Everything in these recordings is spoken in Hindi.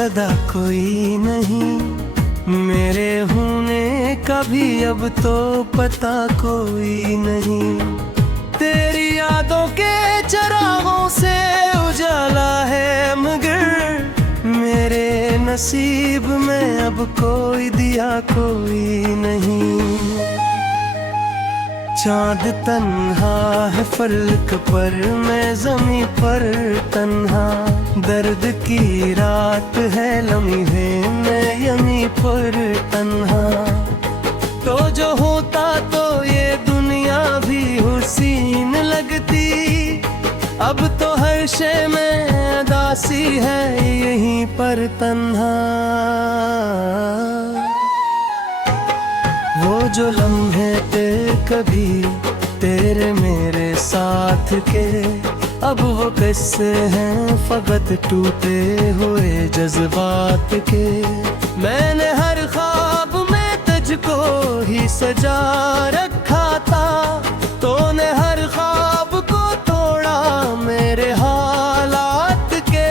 सदा कोई नहीं, मेरे होने का भी अब तो पता कोई नहीं। तेरी यादों के चरागों से उजाला है, मगर मेरे नसीब में अब कोई दिया कोई नहीं। चाँद तन्हा है फलक पर, मैं ज़मीं पर तन्हा। दर्द की रात है लम्हे में यहीं पर तन्हा। तो जो होता तो ये दुनिया भी हुसीन लगती, अब तो हर शय में उदासी है यहीं पर तन्हा। वो जो लम्हे थे कभी तेरे मेरे साथ के, अब वो किस्से हैं फकत टूटे हुए जज्बात के। मैंने हर ख्वाब में तुझको ही सजा रखा था, तूने हर ख्वाब को तोड़ा मेरे हालात के।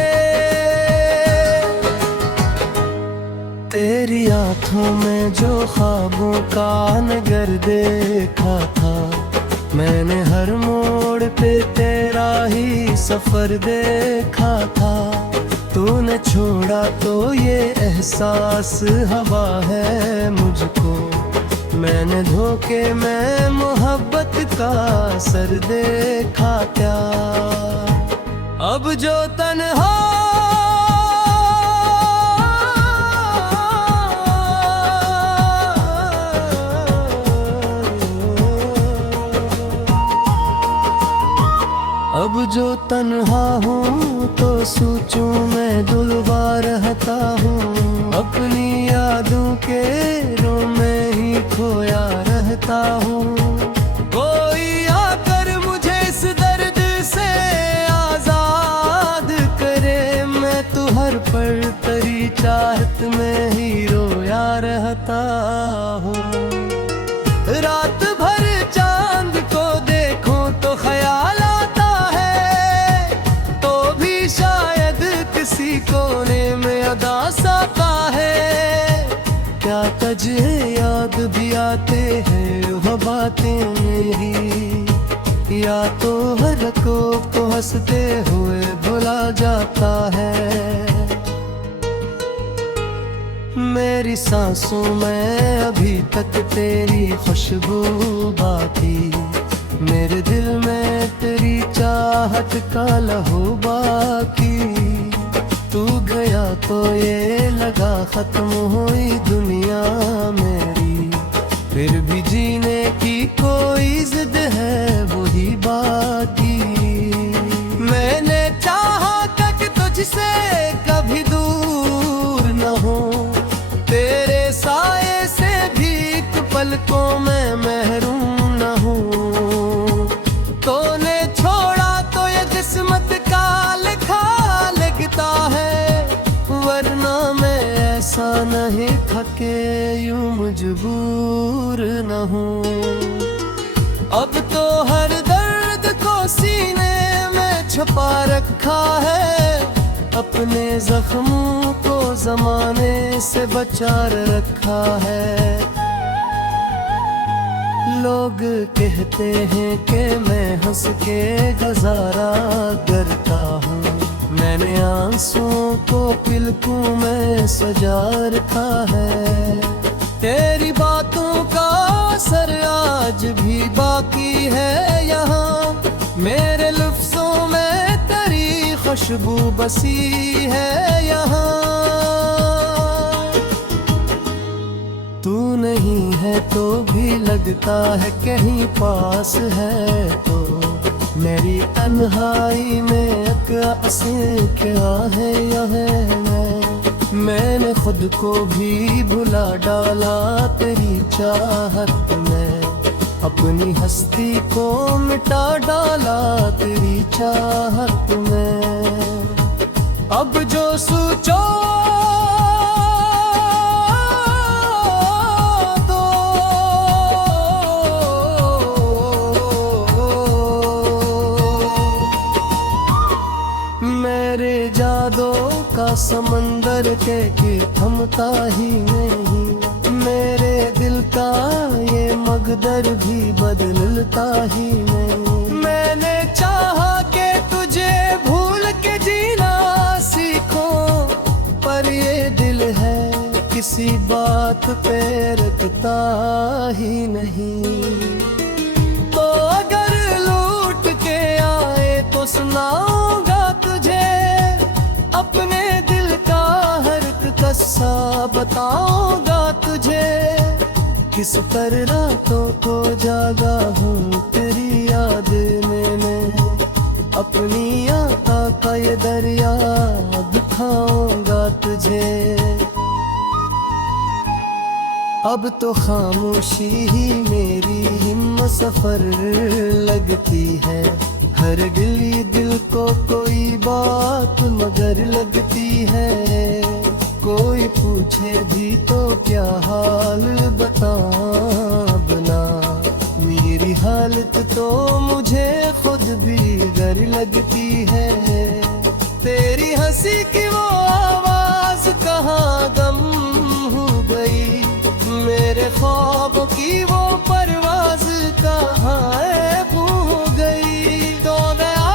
तेरी आँखों में जो ख्वाबों का नगर देखा था, मैंने हर मोड़ पे तेरा ही सफर देखा था। तूने छोड़ा तो ये एहसास हवा है मुझको, मैंने धोखे में मोहब्बत का सर देखा क्या। अब जो तन्हा अब जो तन्हा हूँ तो सोचूं मैं दुलवा रहता हूँ। अपनी यादों के रो में ही खोया रहता हूँ। कोई आकर मुझे इस दर्द से आजाद करे, मैं तो हर पल तेरी चाहत में ही रोया रहता हूँ। रात भर चांद को देखूं तो ख्याल किसी कोने में अदास आता है। क्या तुझे याद भी आते हैं वह बातें मेरी, या तो हलकों को हंसते हुए भुला जाता है। मेरी सांसों में अभी तक तेरी खुशबू बाकी, मेरे दिल में तेरी चाहत का लहू बाकी। तू गया तो ये लगा खत्म हुई दुनिया मेरी, फिर भी जीने की कोई जिद है वही बाकी। मैंने चाहा तक तुझसे कभी दूर न हो, तेरे साए से भी एक पलकों में महरूम न हूँ। तूने छोड़ा तो ये किस्मत का लिखा लगता है, वरना मैं ऐसा नहीं था कि यूं मजबूर न हूँ। अब तो हर दर्द को सीने में छुपा रखा है, अपने जख्मों को जमाने से बचा रखा है। लोग कहते हैं कि मैं हंस के गुजारा करता हूँ, मैंने आंसुओं को पलकों में सजा रखा है। तेरी बातों का असर आज भी बाकी है यहाँ, मेरे लफ्जों में तेरी खुशबू बसी है यहाँ। तू नहीं है तो भी लगता है कहीं पास है, तो मेरी तन्हाई में अक्से क्या है यह मैंने खुद को भी भुला डाला तेरी चाहत में, अपनी हस्ती को मिटा डाला तेरी चाहत में। अब जो सोचो समंदर के कि थमता ही नहीं। मेरे दिल का ये मकदर भी बदलता ही नहीं। मैंने चाहा कि तुझे भूल के जीना सीखूं, पर ये दिल है किसी बात पे रखता ही नहीं। तो अगर लूट के आए तो सुनाऊंगा तुझे अपने दिल का हर एक किस्सा बताऊंगा तुझे। किस पर रातों को जागा हूँ तेरी याद में मैं, अपनी आता का ये दरिया दिखाऊंगा तुझे। अब तो खामोशी ही मेरी हिम्मत सफर लगती है। हर गिली दिल को कोई बात मगर लगती है। कोई पूछे भी तो क्या हाल बता बना, मेरी हालत तो मुझे खुद भी डर लगती है। तेरी हंसी की वो आवाज कहाँ गम हो गई, मेरे ख्वाबों की वो परवाज कहाँ है भू गई। तो गया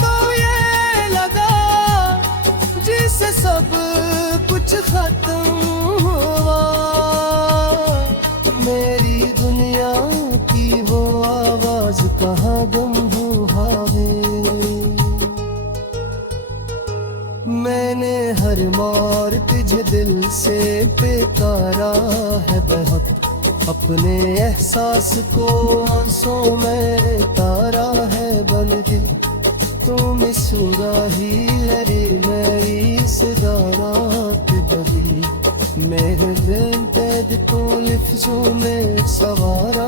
तो ये लगा जिससे सब कुछ खत्म हुआ, मेरी दुनिया की वो आवाज कहाँ गम हुआ है। मैंने हर मोड़ तुझे दिल से बेकारा है बहुत, अपने एहसास को आंसू में तारा है बल्कि तुम सुराही लरी मेरी सदारा बली। मेरे दिल को लिफ्जों में सवार